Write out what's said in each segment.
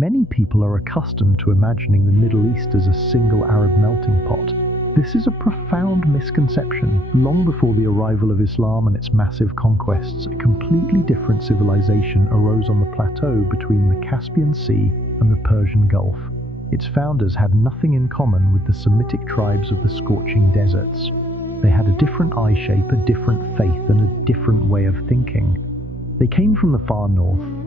Many people are accustomed to imagining the Middle East as a single Arab melting pot. This is a profound misconception. Long before the arrival of Islam and its massive conquests, a completely different civilization arose on the plateau between the Caspian Sea and the Persian Gulf. Its founders had nothing in common with the Semitic tribes of the scorching deserts. They had a different eye shape, a different faith, and a different way of thinking. They came from the far north.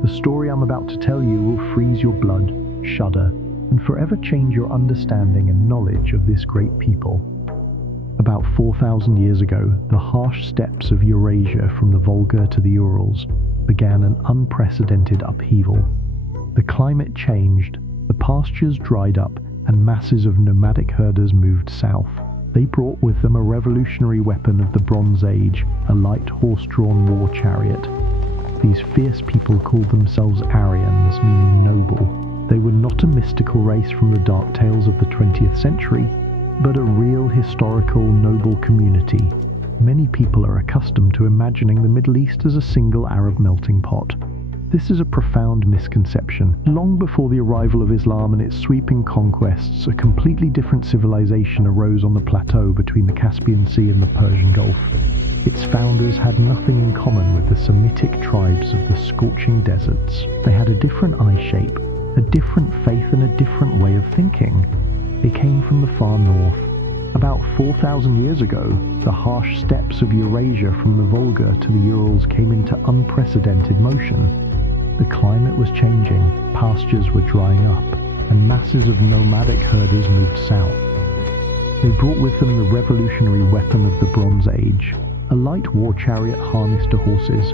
The story I'm about to tell you will freeze your blood, shudder, and forever change your understanding and knowledge of this great people. About 4,000 years ago, the harsh steppes of Eurasia from the Volga to the Urals began an unprecedented upheaval. The climate changed, the pastures dried up, and masses of nomadic herders moved south. They brought with them a revolutionary weapon of the Bronze Age, a light horse-drawn war chariot. These fierce people called themselves Aryans, meaning noble. They were not a mystical race from the dark tales of the 20th century, but a real historical noble community. Many people are accustomed to imagining the Middle East as a single Arab melting pot. This is a profound misconception. Long before the arrival of Islam and its sweeping conquests, a completely different civilization arose on the plateau between the Caspian Sea and the Persian Gulf. Its founders had nothing in common with the Semitic tribes of the scorching deserts. They had a different eye shape, a different faith, and a different way of thinking. They came from the far north. About 4,000 years ago, the harsh steppes of Eurasia from the Volga to the Urals came into unprecedented motion. The climate was changing, pastures were drying up, and masses of nomadic herders moved south. They brought with them the revolutionary weapon of the Bronze Age, a light war chariot harnessed to horses.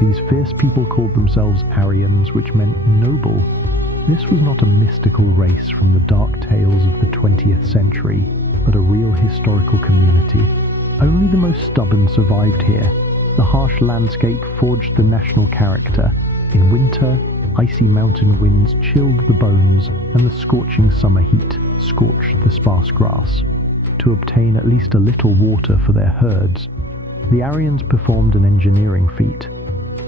These fierce people called themselves Aryans, which meant noble. This was not a mystical race from the dark tales of the 20th century, but a real historical community. Only the most stubborn survived here. The harsh landscape forged the national character. In winter, icy mountain winds chilled the bones, and the scorching summer heat scorched the sparse grass. To obtain at least a little water for their herds, the Aryans performed an engineering feat.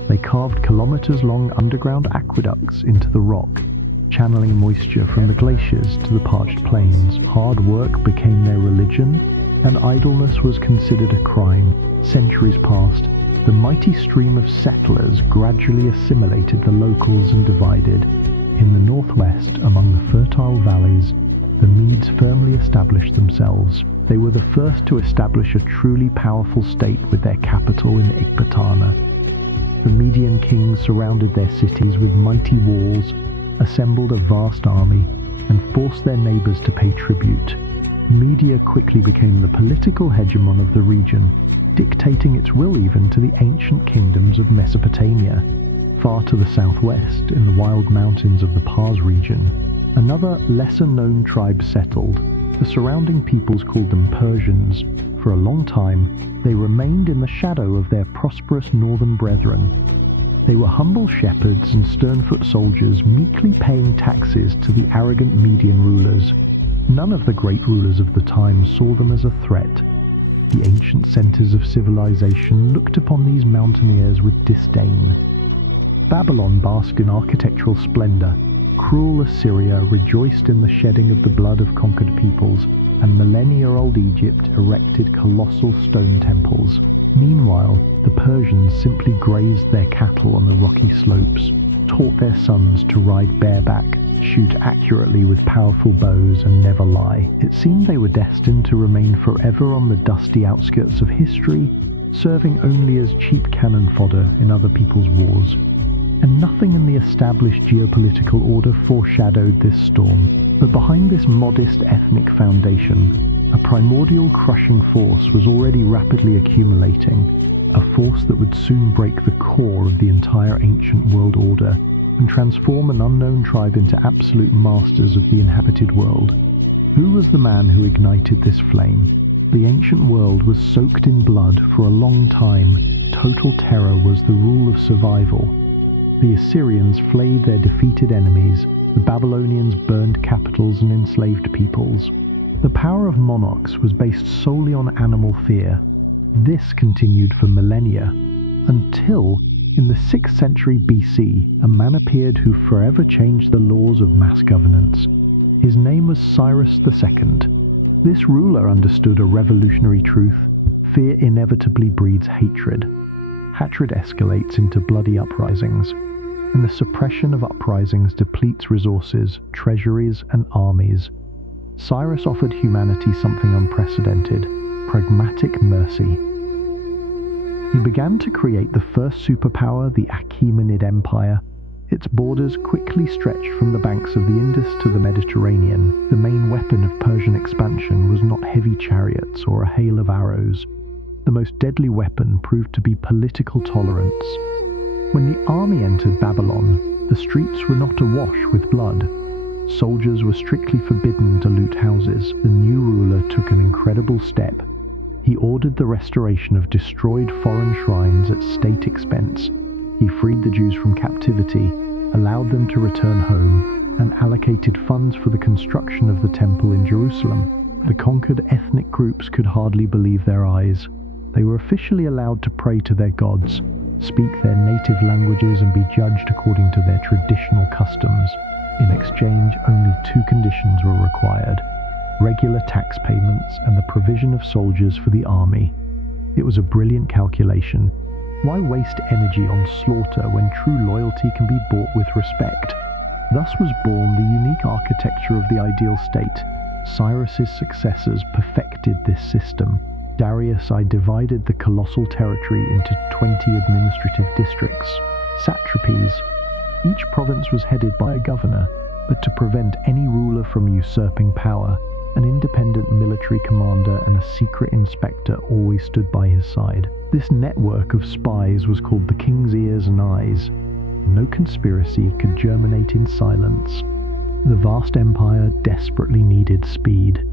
They carved kilometers-long underground aqueducts into the rock, channeling moisture from the glaciers to the parched plains. Hard work became their religion, and idleness was considered a crime. Centuries passed. The mighty stream of settlers gradually assimilated the locals and divided. In the northwest, among the fertile valleys, the Medes firmly established themselves. They were the first to establish a truly powerful state with their capital in Ecbatana. The Median kings surrounded their cities with mighty walls, assembled a vast army, and forced their neighbors to pay tribute. Media quickly became the political hegemon of the region, dictating its will even to the ancient kingdoms of Mesopotamia. Far to the southwest, in the wild mountains of the Pars region, another lesser-known tribe settled. The surrounding peoples called them Persians. For a long time, they remained in the shadow of their prosperous northern brethren. They were humble shepherds and stern-foot soldiers, meekly paying taxes to the arrogant Median rulers. None of the great rulers of the time saw them as a threat. The ancient centers of civilization looked upon these mountaineers with disdain. Babylon basked in architectural splendor. Cruel Assyria rejoiced in the shedding of the blood of conquered peoples, and millennia-old Egypt erected colossal stone temples. Meanwhile, the Persians simply grazed their cattle on the rocky slopes, taught their sons to ride bareback, shoot accurately with powerful bows, and never lie. It seemed they were destined to remain forever on the dusty outskirts of history, serving only as cheap cannon fodder in other people's wars. And nothing in the established geopolitical order foreshadowed this storm. But behind this modest ethnic foundation, a primordial crushing force was already rapidly accumulating, a force that would soon break the core of the entire ancient world order and transform an unknown tribe into absolute masters of the inhabited world. Who was the man who ignited this flame? The ancient world was soaked in blood for a long time. Total terror was the rule of survival. The Assyrians flayed their defeated enemies, the Babylonians burned capitals and enslaved peoples. The power of monarchs was based solely on animal fear. This continued for millennia, until, In the 6th century BC, a man appeared who forever changed the laws of mass governance. His name was Cyrus II. This ruler understood a revolutionary truth: fear inevitably breeds hatred. Hatred escalates into bloody uprisings, and the suppression of uprisings depletes resources, treasuries, and armies. Cyrus offered humanity something unprecedented: pragmatic mercy. He began to create the first superpower, the Achaemenid Empire. Its borders quickly stretched from the banks of the Indus to the Mediterranean. The main weapon of Persian expansion was not heavy chariots or a hail of arrows. The most deadly weapon proved to be political tolerance. When the army entered Babylon, the streets were not awash with blood. Soldiers were strictly forbidden to loot houses. The new ruler took an incredible step. He ordered the restoration of destroyed foreign shrines at state expense. He freed the Jews from captivity, allowed them to return home, and allocated funds for the construction of the temple in Jerusalem. The conquered ethnic groups could hardly believe their eyes. They were officially allowed to pray to their gods, speak their native languages, and be judged according to their traditional customs. In exchange, only 2 conditions were required: regular tax payments and the provision of soldiers for the army. It was a brilliant calculation. Why waste energy on slaughter when true loyalty can be bought with respect? Thus was born the unique architecture of the ideal state. Cyrus's successors perfected this system. Darius I divided the colossal territory into 20 administrative districts, satrapies. Each province was headed by a governor, but to prevent any ruler from usurping power, an independent military commander and a secret inspector always stood by his side. This network of spies was called the King's Ears and Eyes. No conspiracy could germinate in silence. The vast empire desperately needed speed.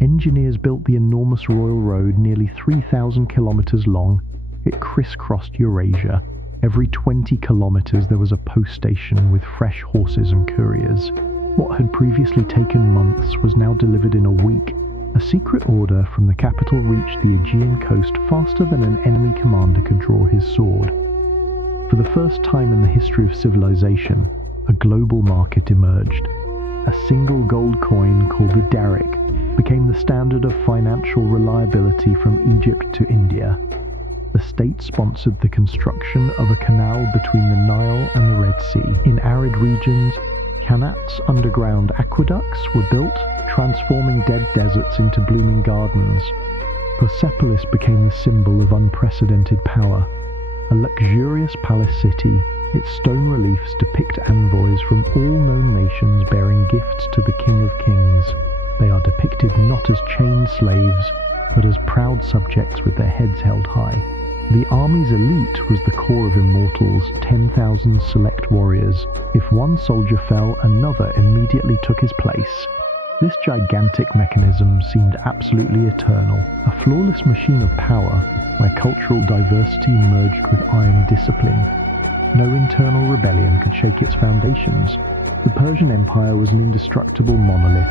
Engineers built the enormous royal road, nearly 3,000 kilometers long. It crisscrossed Eurasia. Every 20 kilometers there was a post station with fresh horses and couriers. What had previously taken months was now delivered in a week. A secret order from the capital reached the Aegean coast faster than an enemy commander could draw his sword. For the first time in the history of civilization, a global market emerged. A single gold coin called the daric became the standard of financial reliability from Egypt to India. The state sponsored the construction of a canal between the Nile and the Red Sea. In arid regions, Qanat's underground aqueducts were built, transforming dead deserts into blooming gardens. Persepolis became the symbol of unprecedented power. A luxurious palace city, its stone reliefs depict envoys from all known nations bearing gifts to the King of Kings. They are depicted not as chained slaves, but as proud subjects with their heads held high. The army's elite was the core of immortals, 10,000 select warriors. If one soldier fell, another immediately took his place. This gigantic mechanism seemed absolutely eternal, a flawless machine of power, where cultural diversity merged with iron discipline. No internal rebellion could shake its foundations. The Persian Empire was an indestructible monolith,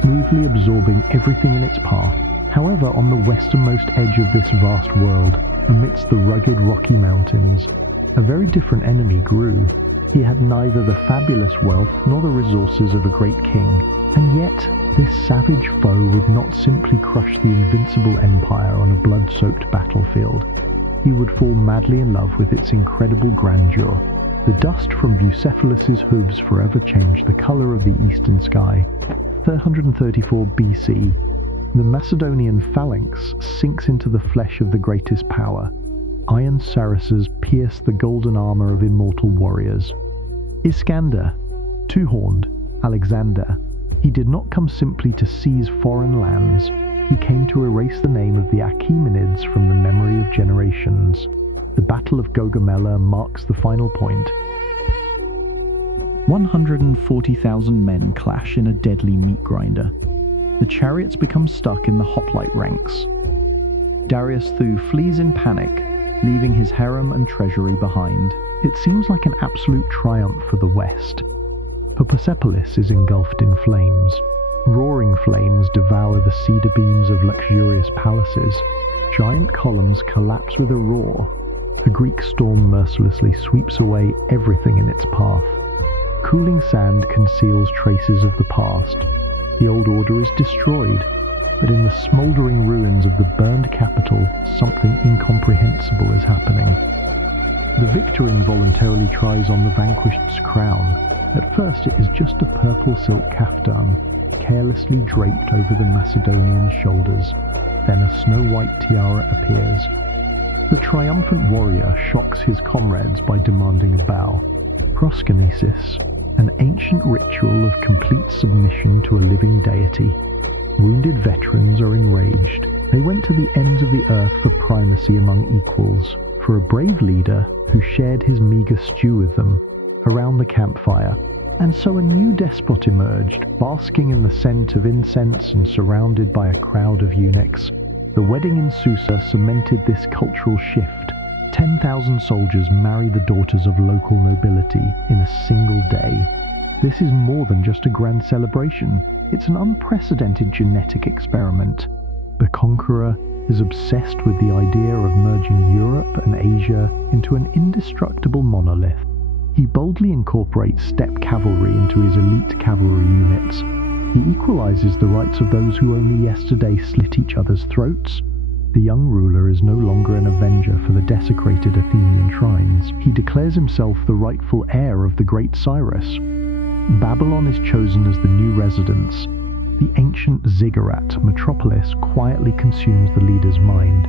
smoothly absorbing everything in its path. However, on the westernmost edge of this vast world, amidst the rugged Rocky Mountains, a very different enemy grew. He had neither the fabulous wealth nor the resources of a great king, and yet this savage foe would not simply crush the invincible empire on a blood-soaked battlefield. He would fall madly in love with its incredible grandeur. The dust from Bucephalus's hooves forever changed the color of the eastern sky. 334 BC, the Macedonian phalanx sinks into the flesh of the greatest power. Iron saracens pierce the golden armor of immortal warriors. Iskander, two-horned, Alexander. He did not come simply to seize foreign lands. He came to erase the name of the Achaemenids from the memory of generations. The Battle of Gaugamela marks the final point. 140,000 men clash in a deadly meat grinder. The chariots become stuck in the hoplite ranks. Darius II flees in panic, leaving his harem and treasury behind. It seems like an absolute triumph for the West. But Persepolis is engulfed in flames. Roaring flames devour the cedar beams of luxurious palaces. Giant columns collapse with a roar. A Greek storm mercilessly sweeps away everything in its path. Cooling sand conceals traces of the past. The old order is destroyed, but in the smouldering ruins of the burned capital, something incomprehensible is happening. The victor involuntarily tries on the vanquished's crown. At first it is just a purple silk kaftan, carelessly draped over the Macedonian's shoulders. Then a snow-white tiara appears. The triumphant warrior shocks his comrades by demanding a bow. Proskynesis, an ancient ritual of complete submission to a living deity. Wounded veterans are enraged. They went to the ends of the earth for primacy among equals, for a brave leader who shared his meager stew with them around the campfire. And so a new despot emerged, basking in the scent of incense and surrounded by a crowd of eunuchs. The wedding in Susa cemented this cultural shift. 10,000 soldiers marry the daughters of local nobility in a single day. This is more than just a grand celebration. It's an unprecedented genetic experiment. The conqueror is obsessed with the idea of merging Europe and Asia into an indestructible monolith. He boldly incorporates steppe cavalry into his elite cavalry units. He equalizes the rights of those who only yesterday slit each other's throats. The young ruler is no longer an avenger for the desecrated Athenian shrines. He declares himself the rightful heir of the great Cyrus. Babylon is chosen as the new residence. The ancient ziggurat metropolis quietly consumes the leader's mind.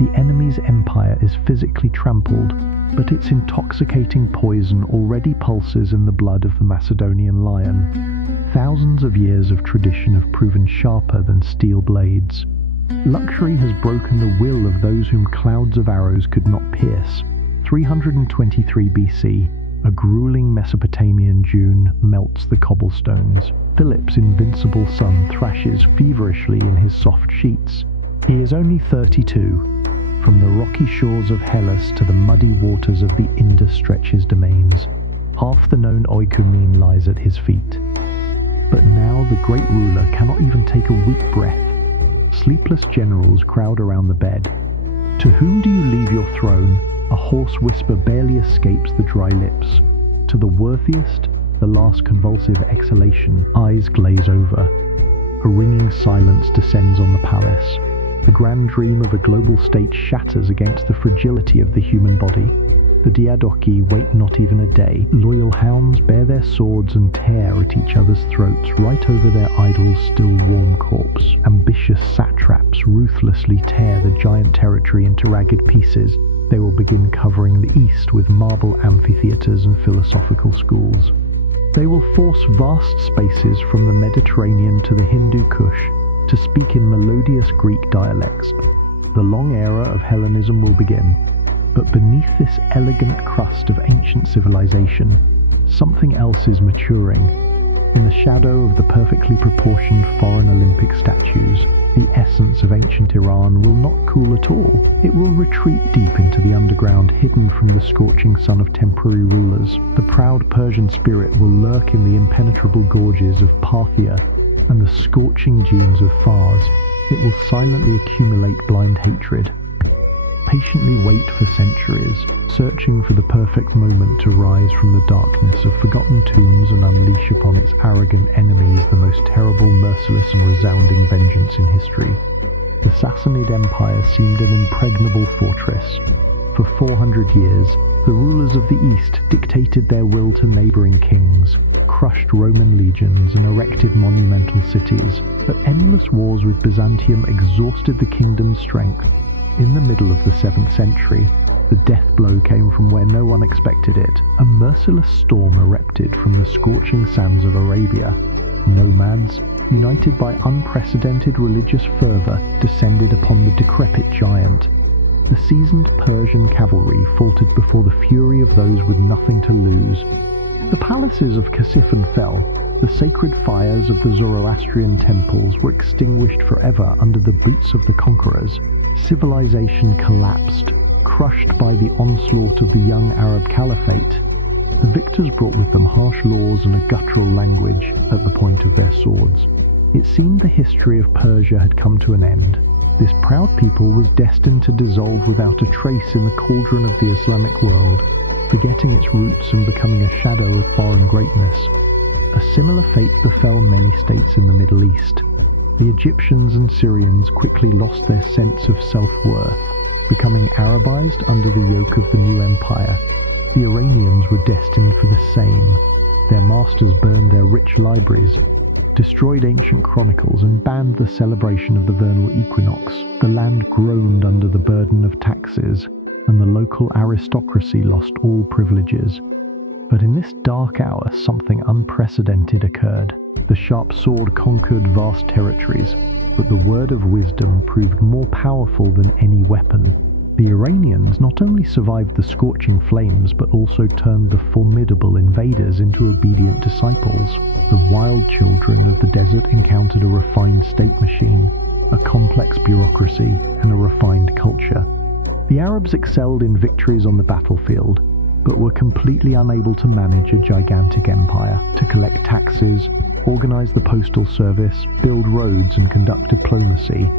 The enemy's empire is physically trampled, but its intoxicating poison already pulses in the blood of the Macedonian lion. Thousands of years of tradition have proven sharper than steel blades. Luxury has broken the will of those whom clouds of arrows could not pierce. 323 BC, a grueling Mesopotamian June melts the cobblestones. Philip's invincible son thrashes feverishly in his soft sheets. He is only 32. From the rocky shores of Hellas to the muddy waters of the Indus stretch his domains. Half the known oikoumene lies at his feet. But now the great ruler cannot even take a weak breath. Sleepless generals crowd around the bed. To whom do you leave your throne? A hoarse whisper barely escapes the dry lips. To the worthiest, the last convulsive exhalation, eyes glaze over. A ringing silence descends on the palace. The grand dream of a global state shatters against the fragility of the human body. The Diadochi wait not even a day. Loyal hounds bare their swords and tear at each other's throats right over their idol's still warm corpse. Ambitious satraps ruthlessly tear the giant territory into ragged pieces. They will begin covering the east with marble amphitheaters and philosophical schools. They will force vast spaces from the Mediterranean to the Hindu Kush to speak in melodious Greek dialects. The long era of Hellenism will begin. But beneath this elegant crust of ancient civilization, something else is maturing. In the shadow of the perfectly proportioned foreign Olympic statues, the essence of ancient Iran will not cool at all. It will retreat deep into the underground, hidden from the scorching sun of temporary rulers. The proud Persian spirit will lurk in the impenetrable gorges of Parthia and the scorching dunes of Fars. It will silently accumulate blind hatred. Patiently wait for centuries, searching for the perfect moment to rise from the darkness of forgotten tombs and unleash upon its arrogant enemies the most terrible, merciless and resounding vengeance in history. The Sassanid Empire seemed an impregnable fortress. For 400 years, the rulers of the East dictated their will to neighboring kings, crushed Roman legions and erected monumental cities, but endless wars with Byzantium exhausted the kingdom's strength. In the middle of the 7th century, the death blow came from where no one expected it. A merciless storm erupted from the scorching sands of Arabia. Nomads, united by unprecedented religious fervor, descended upon the decrepit giant. The seasoned Persian cavalry faltered before the fury of those with nothing to lose. The palaces of Ctesiphon fell. The sacred fires of the Zoroastrian temples were extinguished forever under the boots of the conquerors. Civilization collapsed, crushed by the onslaught of the young Arab caliphate. The victors brought with them harsh laws and a guttural language at the point of their swords. It seemed the history of Persia had come to an end. This proud people was destined to dissolve without a trace in the cauldron of the Islamic world, forgetting its roots and becoming a shadow of foreign greatness. A similar fate befell many states in the Middle East. The Egyptians and Syrians quickly lost their sense of self-worth, becoming Arabized under the yoke of the new empire. The Iranians were destined for the same. Their masters burned their rich libraries, destroyed ancient chronicles, and banned the celebration of the vernal equinox. The land groaned under the burden of taxes, and the local aristocracy lost all privileges. But in this dark hour, something unprecedented occurred. The sharp sword conquered vast territories, but the word of wisdom proved more powerful than any weapon. The Iranians not only survived the scorching flames, but also turned the formidable invaders into obedient disciples. The wild children of the desert encountered a refined state machine, a complex bureaucracy, and a refined culture. The Arabs excelled in victories on the battlefield, but were completely unable to manage a gigantic empire, to collect taxes, organize the postal service, build roads, and conduct diplomacy.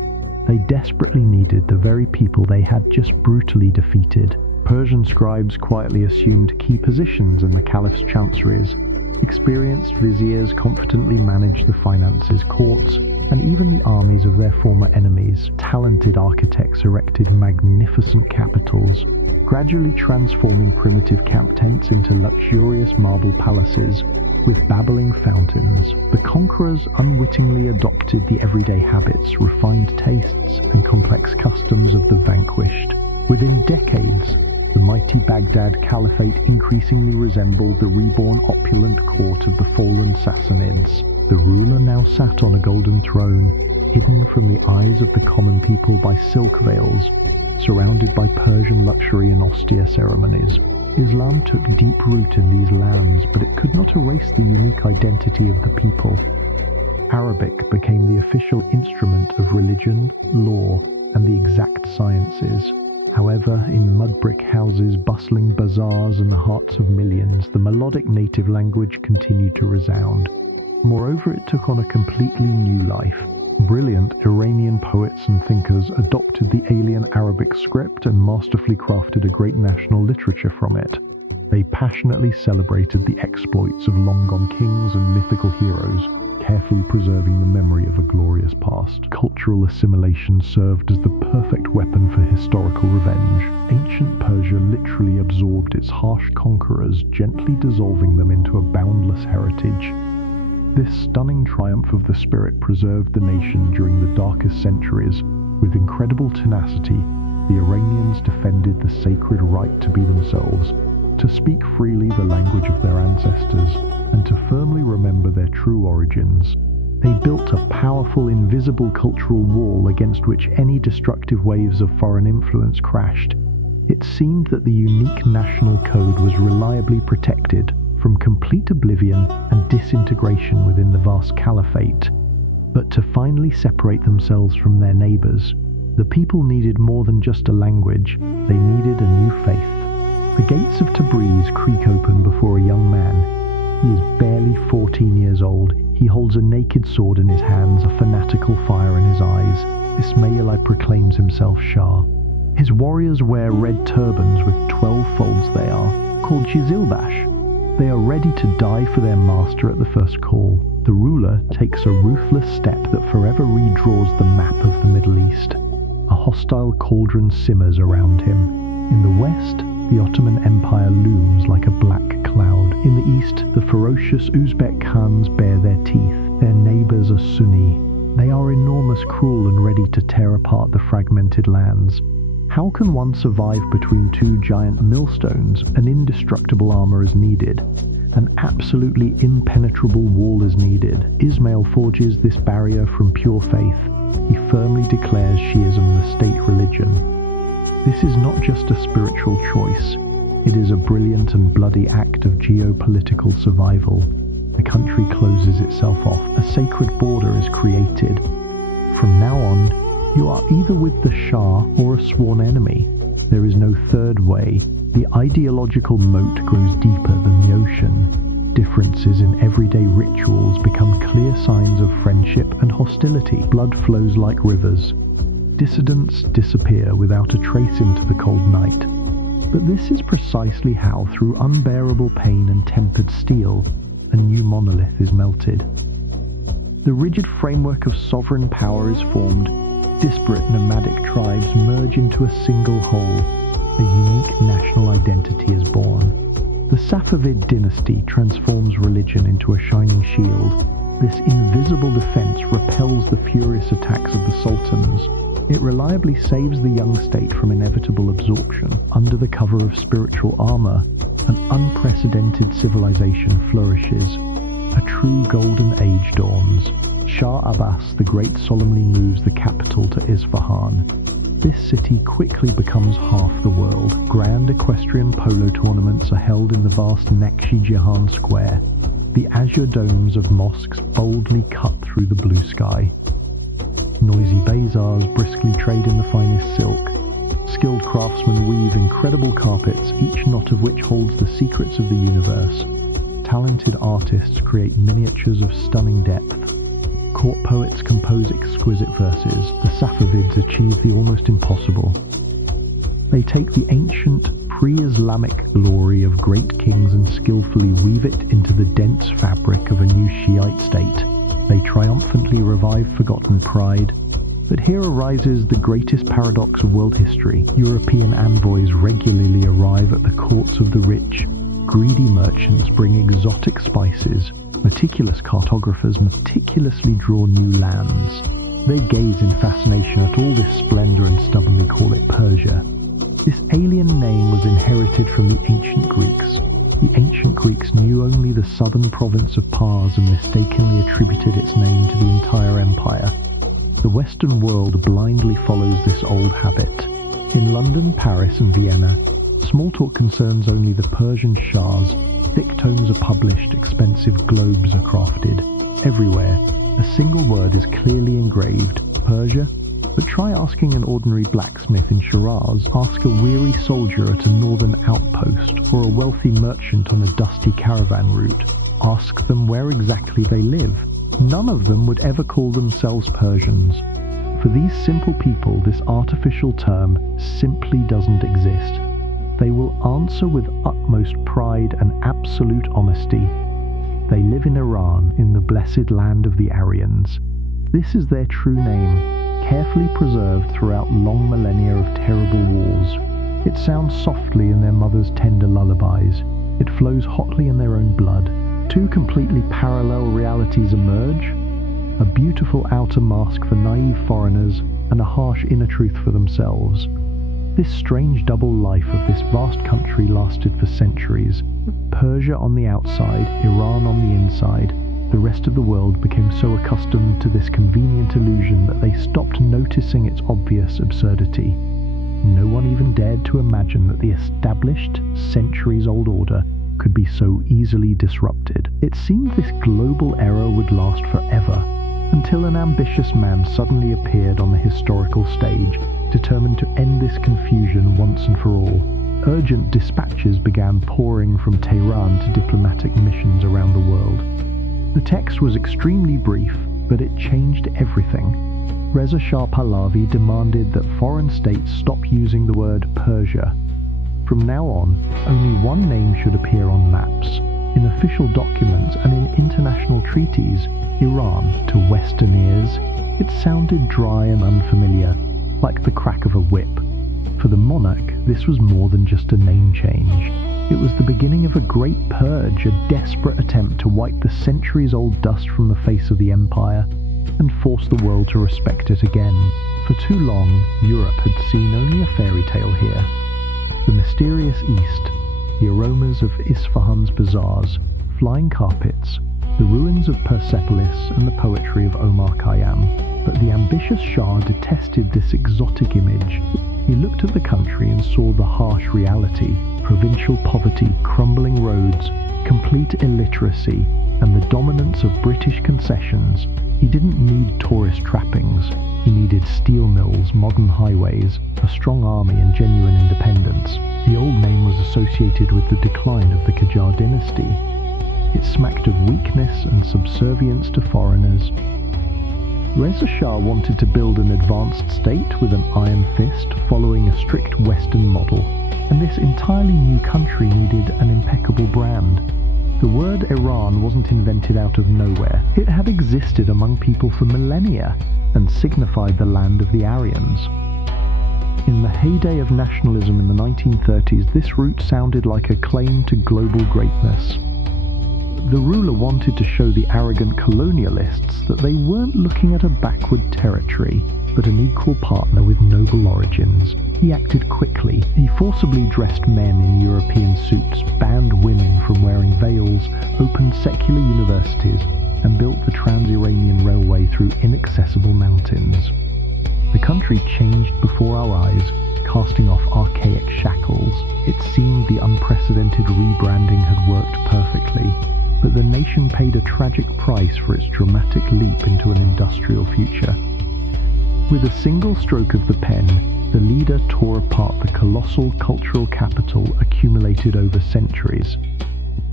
They desperately needed the very people they had just brutally defeated. Persian scribes quietly assumed key positions in the caliph's chanceries. Experienced viziers confidently managed the finances, courts, and even the armies of their former enemies. Talented architects erected magnificent capitals, gradually transforming primitive camp tents into luxurious marble palaces with babbling fountains. The conquerors unwittingly adopted the everyday habits, refined tastes, and complex customs of the vanquished. Within decades, the mighty Baghdad Caliphate increasingly resembled the reborn opulent court of the fallen Sassanids. The ruler now sat on a golden throne, hidden from the eyes of the common people by silk veils, surrounded by Persian luxury and austere ceremonies. Islam took deep root in these lands, but it could not erase the unique identity of the people. Arabic became the official instrument of religion, law, and the exact sciences. However, in mud-brick houses, bustling bazaars, and the hearts of millions, the melodic native language continued to resound. Moreover, it took on a completely new life. Brilliant Iranian poets and thinkers adopted the alien Arabic script and masterfully crafted a great national literature from it. They passionately celebrated the exploits of long-gone kings and mythical heroes, carefully preserving the memory of a glorious past. Cultural assimilation served as the perfect weapon for historical revenge. Ancient Persia literally absorbed its harsh conquerors, gently dissolving them into a boundless heritage. This stunning triumph of the spirit preserved the nation during the darkest centuries. With incredible tenacity, the Iranians defended the sacred right to be themselves, to speak freely the language of their ancestors, and to firmly remember their true origins. They built a powerful, invisible cultural wall against which any destructive waves of foreign influence crashed. It seemed that the unique national code was reliably protected from complete oblivion and disintegration within the vast caliphate. But to finally separate themselves from their neighbors, the people needed more than just a language. They needed a new faith. The gates of Tabriz creak open before a young man. He is barely 14 years old. He holds a naked sword in his hands, a fanatical fire in his eyes. Ismaili proclaims himself Shah. His warriors wear red turbans with 12 folds they are, called Jizilbash. They are ready to die for their master at the first call. The ruler takes a ruthless step that forever redraws the map of the Middle East. A hostile cauldron simmers around him. In the west, the Ottoman Empire looms like a black cloud. In the east, the ferocious Uzbek Khans bare their teeth. Their neighbors are Sunni. They are enormous, cruel, and ready to tear apart the fragmented lands. How can one survive between two giant millstones? An indestructible armor is needed. An absolutely impenetrable wall is needed. Ismail forges this barrier from pure faith. He firmly declares Shiism the state religion. This is not just a spiritual choice. It is a brilliant and bloody act of geopolitical survival. The country closes itself off. A sacred border is created. From now on, you are either with the Shah or a sworn enemy. There is no third way. The ideological moat grows deeper than the ocean. Differences in everyday rituals become clear signs of friendship and hostility. Blood flows like rivers. Dissidents disappear without a trace into the cold night. But this is precisely how, through unbearable pain and tempered steel, a new monolith is melted. The rigid framework of sovereign power is formed. Disparate nomadic tribes merge into a single whole. A unique national identity is born. The Safavid dynasty transforms religion into a shining shield. This invisible defense repels the furious attacks of the sultans. It reliably saves the young state from inevitable absorption. Under the cover of spiritual armor, an unprecedented civilization flourishes. A true golden age dawns. Shah Abbas the Great solemnly moves the capital to Isfahan. This city quickly becomes half the world. Grand equestrian polo tournaments are held in the vast Nakshi Jahan Square. The azure domes of mosques boldly cut through the blue sky. Noisy bazaars briskly trade in the finest silk. Skilled craftsmen weave incredible carpets, each knot of which holds the secrets of the universe. Talented artists create miniatures of stunning depth. Court poets compose exquisite verses. The Safavids achieve the almost impossible. They take the ancient, pre-Islamic glory of great kings and skillfully weave it into the dense fabric of a new Shiite state. They triumphantly revive forgotten pride. But here arises the greatest paradox of world history. European envoys regularly arrive at the courts of the rich. Greedy merchants bring exotic spices. Meticulous cartographers meticulously draw new lands. They gaze in fascination at all this splendor and stubbornly call it Persia. This alien name was inherited from the ancient Greeks. The ancient Greeks knew only the southern province of Pars and mistakenly attributed its name to the entire empire. The Western world blindly follows this old habit. In London, Paris, and Vienna, small talk concerns only the Persian Shahs. Thick tomes are published, expensive globes are crafted. Everywhere, a single word is clearly engraved, Persia. But try asking an ordinary blacksmith in Shiraz, ask a weary soldier at a northern outpost, or a wealthy merchant on a dusty caravan route. Ask them where exactly they live. None of them would ever call themselves Persians. For these simple people, this artificial term simply doesn't exist. They will answer with utmost pride and absolute honesty. They live in Iran, in the blessed land of the Aryans. This is their true name, carefully preserved throughout long millennia of terrible wars. It sounds softly in their mother's tender lullabies. It flows hotly in their own blood. Two completely parallel realities emerge, a beautiful outer mask for naive foreigners and a harsh inner truth for themselves. This strange double life of this vast country lasted for centuries. Persia on the outside, Iran on the inside. The rest of the world became so accustomed to this convenient illusion that they stopped noticing its obvious absurdity. No one even dared to imagine that the established, centuries-old order could be so easily disrupted. It seemed this global era would last forever, until an ambitious man suddenly appeared on the historical stage, determined to end this confusion once and for all. Urgent dispatches began pouring from Tehran to diplomatic missions around the world. The text was extremely brief, but it changed everything. Reza Shah Pahlavi demanded that foreign states stop using the word Persia. From now on, only one name should appear on maps. In official documents and in international treaties, Iran, to Western ears, it sounded dry and unfamiliar, like the crack of a whip. For the monarch, this was more than just a name change. It was the beginning of a great purge, a desperate attempt to wipe the centuries-old dust from the face of the empire and force the world to respect it again. For too long, Europe had seen only a fairy tale here. The mysterious East, the aromas of Isfahan's bazaars, flying carpets, the ruins of Persepolis and the poetry of Omar Khayyam. But the ambitious Shah detested this exotic image. He looked at the country and saw the harsh reality: provincial poverty, crumbling roads, complete illiteracy, and the dominance of British concessions. He didn't need tourist trappings. He needed steel mills, modern highways, a strong army, and genuine independence. The old name was associated with the decline of the Qajar dynasty. It smacked of weakness and subservience to foreigners. Reza Shah wanted to build an advanced state with an iron fist following a strict Western model, and this entirely new country needed an impeccable brand. The word Iran wasn't invented out of nowhere. It had existed among people for millennia and signified the land of the Aryans. In the heyday of nationalism in the 1930s, this route sounded like a claim to global greatness. The ruler wanted to show the arrogant colonialists that they weren't looking at a backward territory, but an equal partner with noble origins. He acted quickly. He forcibly dressed men in European suits, banned women from wearing veils, opened secular universities, and built the Trans-Iranian Railway through inaccessible mountains. The country changed before our eyes, casting off archaic shackles. It seemed the unprecedented rebranding had worked perfectly, but the nation paid a tragic price for its dramatic leap into an industrial future. With a single stroke of the pen, the leader tore apart the colossal cultural capital accumulated over centuries.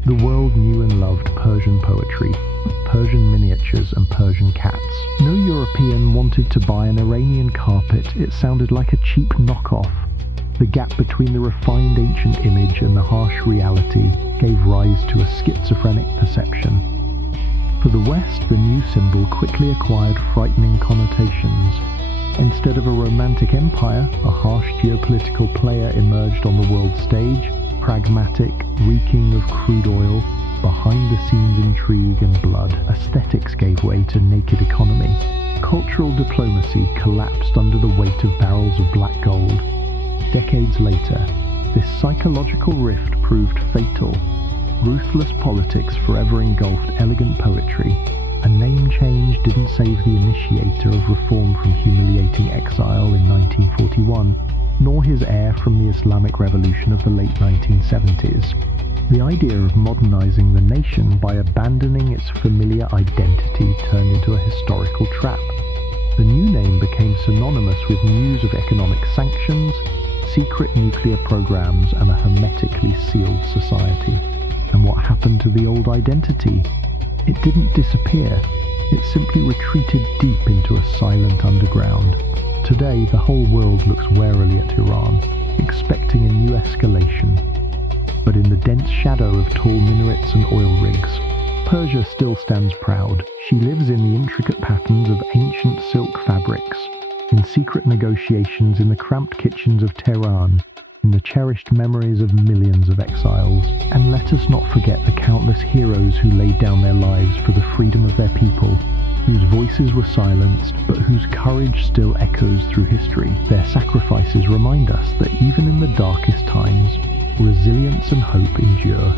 The world knew and loved Persian poetry, Persian miniatures and Persian cats. No European wanted to buy an Iranian carpet. It sounded like a cheap knockoff. The gap between the refined ancient image and the harsh reality gave rise to a schizophrenic perception. For the West, the new symbol quickly acquired frightening connotations. Instead of a romantic empire, a harsh geopolitical player emerged on the world stage, pragmatic, reeking of crude oil, behind-the-scenes intrigue and blood. Aesthetics gave way to naked economy. Cultural diplomacy collapsed under the weight of barrels of black gold. Decades later, this psychological rift proved fatal. Ruthless politics forever engulfed elegant poetry. A name change didn't save the initiator of reform from humiliating exile in 1941, nor his heir from the Islamic Revolution of the late 1970s. The idea of modernizing the nation by abandoning its familiar identity turned into a historical trap. The new name became synonymous with news of economic sanctions, secret nuclear programs, and a hermetically sealed society. And what happened to the old identity? It didn't disappear. It simply retreated deep into a silent underground. Today, the whole world looks warily at Iran, expecting a new escalation. But in the dense shadow of tall minarets and oil rigs, Persia still stands proud. She lives in the intricate patterns of ancient silk fabrics, in secret negotiations in the cramped kitchens of Tehran, in the cherished memories of millions of exiles. And let us not forget the countless heroes who laid down their lives for the freedom of their people, whose voices were silenced, but whose courage still echoes through history. Their sacrifices remind us that even in the darkest times, resilience and hope endure.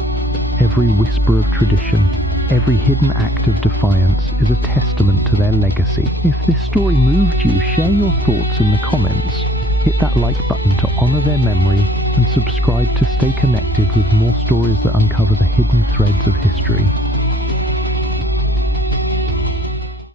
Every whisper of tradition, every hidden act of defiance is a testament to their legacy. If this story moved you, share your thoughts in the comments. Hit that like button to honor their memory, and subscribe to stay connected with more stories that uncover the hidden threads of history.